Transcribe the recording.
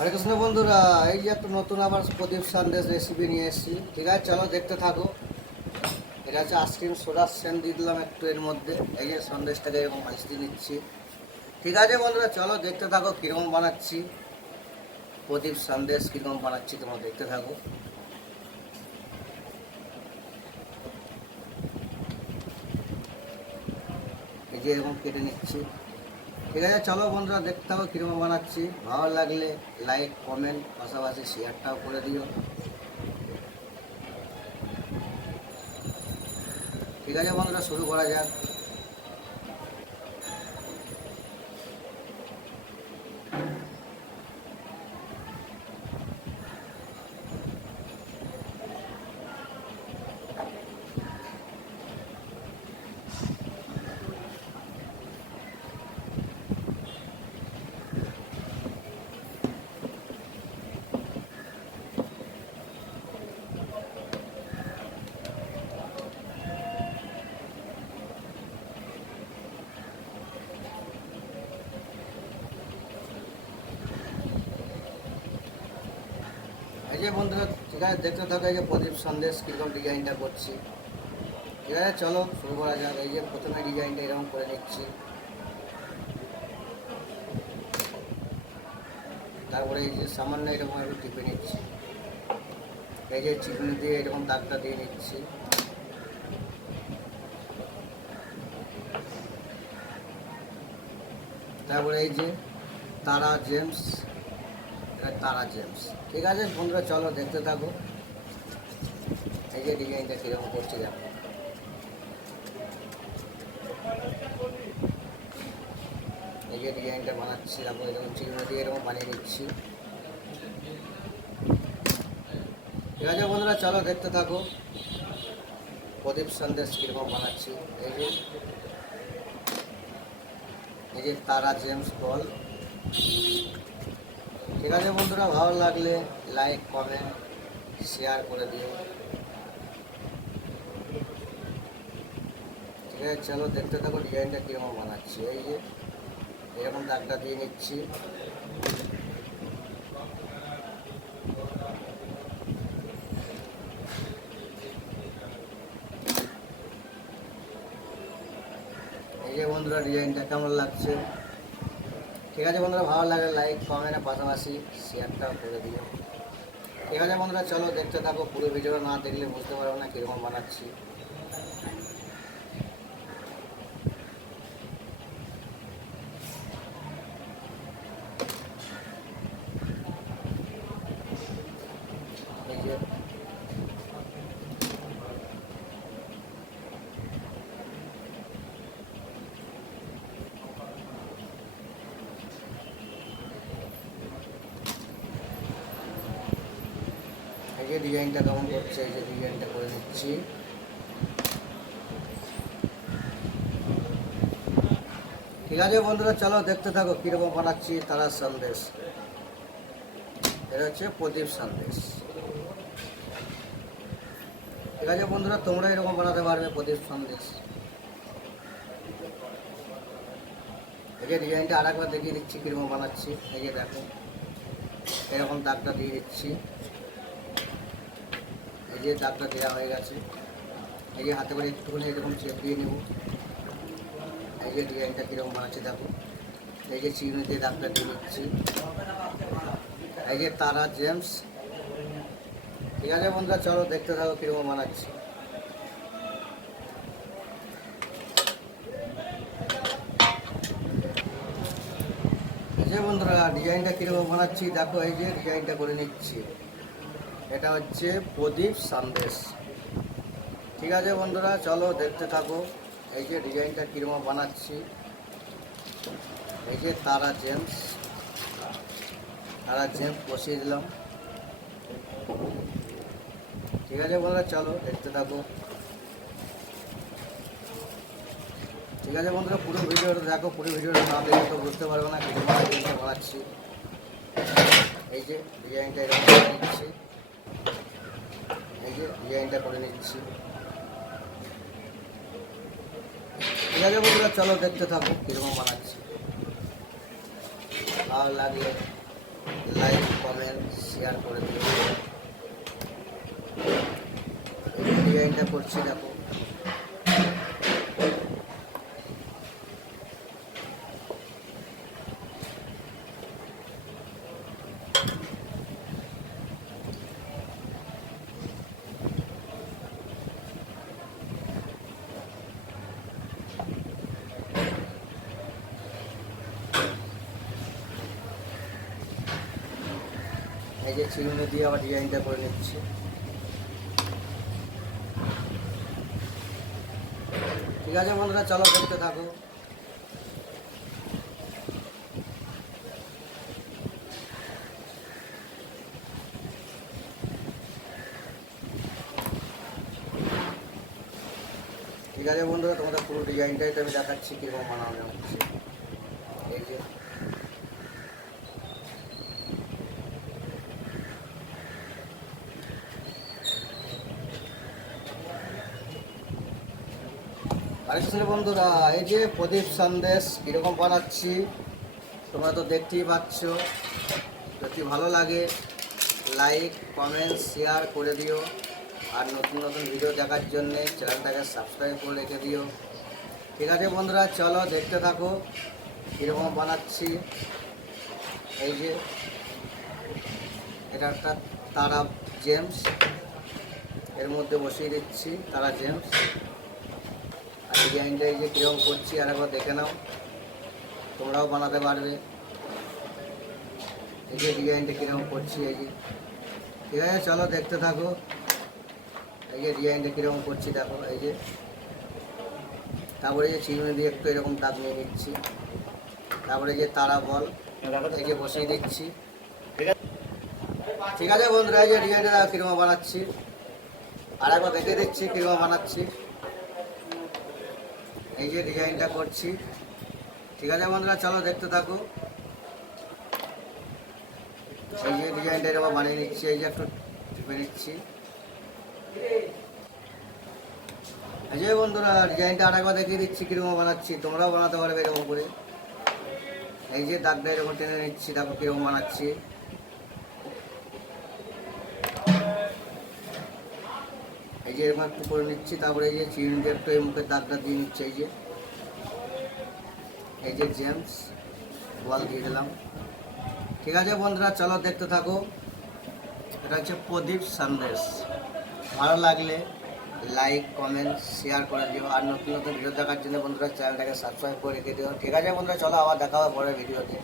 হরে কৃষ্ণ বন্ধুরা, এই যে একটা নতুন আবার প্রদীপ সন্দেশ রেসিপি নিয়ে এসেছি। ঠিক আছে, চলো দেখতে থাকো। এটা হচ্ছে আইসক্রিম সোডা সেন্ট দিয়ে দিলাম একটু এর মধ্যে। এই যে সন্দেশটাকে এরকম ভাজতে নিচ্ছি। ঠিক আছে বন্ধুরা, চলো দেখতে থাকো কীরকম বানাচ্ছি প্রদীপ সন্দেশ, কীরকম বানাচ্ছি তোমরা দেখতে থাকো। এই যে এরকম কেটে নিচ্ছি। ঠিক আছে, চলো বন্ধুরা দেখতে থাকো কীরকম বানাচ্ছি। ভালো লাগলে লাইক কমেন্ট পাশাপাশি শেয়ারটাও করে দিও। ঠিক আছে বন্ধুরা, শুরু করা যাক। এই যে বন্ধুরা, ঠিক আছে দেখতে থাকো এই যে প্রদীপ সন্দেশ কীরকম ডিজাইনটা করছি। ঠিক আছে, চলো শুরু করা যাক। এই যে প্রথমে ডিজাইনটা এরকম করে নিচ্ছি, তারপরে এই যে সামান্য এরকম একটু টিপে নিচ্ছি। এই যে চিকনি দিয়ে এরকম দাগটা দিয়ে নিচ্ছি। তারপরে এই যে তারা জেমস, এটা তারা জেমস। ঠিক আছে বন্ধুরা, চলো দেখতে থাকো এই যে ডিজাইনটা কীরকম করছি দেখো। এই যে ডিজাইনটা বানাচ্ছি দেখো, এরকম চিকনি দিয়ে এরকম বানিয়ে নিচ্ছি। ঠিক আছে বন্ধুরা, চলো দেখতে থাকো প্রদীপ সন্দেশ কীরকম বানাচ্ছি। এই যে তারা জেমস বল। ঠিক আছে বন্ধুরা, ভালো লাগলে লাইক কমেন্ট শেয়ার করে দিও। ঠিক আছে, চলো দেখতে থাকো ডিজাইনটা কীরকম বানাচ্ছি। এই যে এরকম দাগটা দিয়ে নিচ্ছি। এই যে বন্ধুরা ডিজাইনটা কেমন লাগছে। ঠিক আছে বন্ধুরা, ভালো লাগে লাইক কমেন্টের পাশাপাশি শেয়ারটাও করে দিও। ঠিক আছে বন্ধুরা, চলো দেখতে থাকো। পুরো ভিডিওটা না দেখলে বুঝতে পারবো না কীরকম বানাচ্ছি। এই যে এই যে ডিজাইনটা কেমন করছে, এই যে ডিজাইনটা করে নিচ্ছি। ঠিক আছে বন্ধুরা, চলো দেখতে থাকো কীরকম বানাচ্ছি তারা সন্দেশ। এটা হচ্ছে প্রদীপ সন্দেশ। ঠিক আছে বন্ধুরা, তোমরা এরকম বানাতে পারবে প্রদীপ সন্দেশ। এই যে ডিজাইনটা আর একবার দেখিয়ে দিচ্ছি কীরকম বানাচ্ছি। এই যে দেখো এরকম দাগটা দিয়ে দিচ্ছি। এই যে দাগটা দেওয়া হয়ে গেছে। এই যে হাতে করে একটুখানি এরকম চেপ দিয়ে নেব। এই যে ডিজাইনটা কীরকম বানাচ্ছি দেখো। এই যে চিকনি দিয়ে দাগটা দিয়ে দিচ্ছি। এই যে তারা জেমস। ঠিক আছে বন্ধুরা, চলো দেখতে থাকো কীরকম বানাচ্ছি। এই যে বন্ধুরা ডিজাইনটা কীরকম বানাচ্ছি দেখো। এই যে ডিজাইনটা করে নিচ্ছি। এটা হচ্ছে প্রদীপ সন্দেশ। ঠিক আছে বন্ধুরা, চলো দেখতে থাকো এই যে ডিজাইনটা কীরকম বানাচ্ছি। এই যে তারা জেমস, তারা জেমস বসিয়ে দিলাম। ঠিক আছে বন্ধুরা, চলো দেখতে থাকো। ঠিক আছে বন্ধুরা, পুরো ভিডিওটা দেখো। পুরো ভিডিওটা না দেখলে তো বুঝতে পারবে না কীরকম ডিজাইনটা বানাচ্ছি। এই যে ডিজাইনটা এরকম করে নিচ্ছি। এই যে ডিজাইনটা করে নিচ্ছি। ঠিক আছে বন্ধুরা, চলো দেখতে থাকো কীরকম বানাচ্ছি। ভালো লাগলে লাইক শেয়ার করে দিও। ডিজাইনটা করছি দেখো। এই যে চিরুনি দিয়ে আবার ডিজাইনটা করে নিচ্ছি। ঠিক আছে বন্ধুরা, চলো দেখতে থাকো। ঠিক আছে বন্ধুরা, তোমাদের পুরো ডিজাইনটাই তো আমি দেখাচ্ছি কীরকম বানানো হচ্ছে। এই যে আরেকটা বন্ধুরা, এই যে প্রদীপ সন্দেশ কীরকম বানাচ্ছি তোমরা তো দেখতেই পাচ্ছ। যদি ভালো লাগে লাইক কমেন্ট শেয়ার করে দিও, আর নতুন নতুন ভিডিও দেখার জন্যে চ্যানেলটাকে সাবস্ক্রাইব করে রেখে দিও। ঠিক আছে বন্ধুরা, চলো দেখতে থাকো কীরকম বানাচ্ছি। এই যে এটা একটা তারা জেমস, এর মধ্যে বসিয়ে দিচ্ছি তারা জেমস। আর ডিজাইনটা এই যে কীরকম করছি আর একবার দেখে নাও, তোমরাও বানাতে পারবে। এই যে ডিজাইনটা কীরকম করছি, এই যে। ঠিক আছে চলো দেখতে থাকো। এই যে ডিজাইনটা কীরকম করছি দেখো। এই যে তারপরে যে চিরুনি দিয়ে একটু এরকম দাগ নিয়ে নিচ্ছি। তারপরে যে তারা বল এই যে বসিয়ে দিচ্ছি। ঠিক আছে বন্ধুরা, এই যে ডিজাইনটা কীরকম বানাচ্ছি আর একবার দেখে দিচ্ছি কীরকম বানাচ্ছি। এই যে ডিজাইনটা করছি। ঠিক আছে বন্ধুরা, চলো দেখতে থাকো। এই যে ডিজাইনটা এরকম বানিয়ে নিচ্ছি। এই যে একটু টিপে নিচ্ছি। এই যে বন্ধুরা, ডিজাইনটা আরেকবার দেখিয়ে দিচ্ছি কীরকম বানাচ্ছি, তোমরাও বানাতে পারবে এরকম করে। এই যে দাগটা এরকম টেনে নিচ্ছি, দেখো কীরকম বানাচ্ছি। এই যে এরকম একটু করে নিচ্ছি। তারপরে এই যে চিরুনি একটু এই মুখের দাগটা দিয়ে নিচ্ছে। এই যে জেমস বল দিয়ে দিলাম। ঠিক আছে বন্ধুরা, চলো দেখতে থাকো। এটা হচ্ছে প্রদীপ সন্দেশ। ভালো লাগলে লাইক কমেন্ট শেয়ার করে দিও, আর নতুন নতুন ভিডিও দেখার জন্য বন্ধুরা চ্যানেলটাকে সাবস্ক্রাইব করে রেখে দিও। ঠিক আছে বন্ধুরা, চলো আবার দেখা হবে পরের ভিডিওতে।